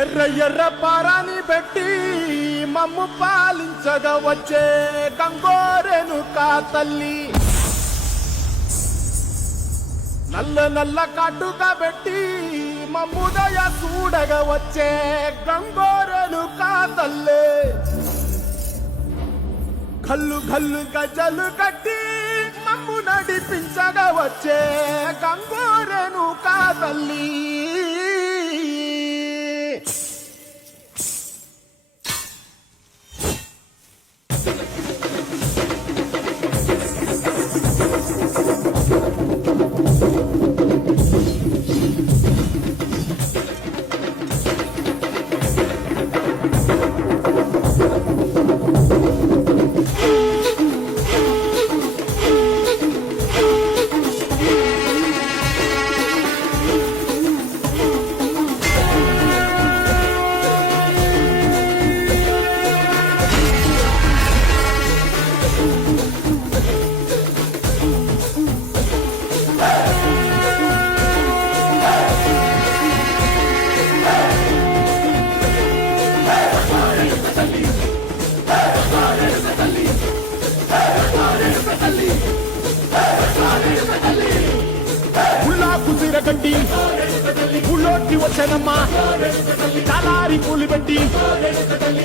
ఎర్ర ఎర్ర పారాని పెట్టి మమ్ము పాలించగా వచ్చే గంగోరెనుకా తల్లి, నల్ల నల్ల కాటుగా పెట్టి మమ్ముదయ చూడగా వచ్చే గంగోరెనుకా తల్లి, కల్లు కల్లు గజలు కట్టి మమ్ము నడిపించగా వచ్చే గంగోరెనుకా తల్లి. గడ్డి ఊళ్ళోకి వచ్చానమ్మా, చాలారి పూలు పెట్టి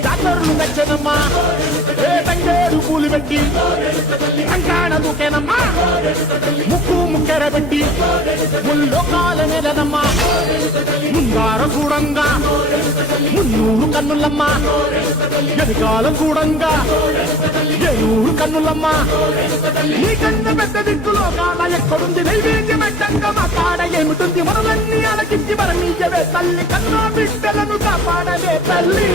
డాక్టర్లు నచ్చనమ్మా, ఏ తంగేరు పూలు పెట్టి కంకాణ దూకేనమ్మా, ముక్కు ముక్కెర పెట్టి ముల్లోకాల నెలనమ్మా, ముందార చూడంగా మున్నూరు కన్నులమ్మా, ఎదికాలం చూడంగా ఏనూరు కన్నులమ్మా, నీ కన్న పెద్ద దిక్కులో కాల ఎక్కడుంది నైవేద్యం పెట్టంగా మా కాడ ఏమిటుంది, మనలన్నీ అలకించి మరణీయవే తల్లి, కన్నా బిడ్డలను కాపాడవే తల్లి.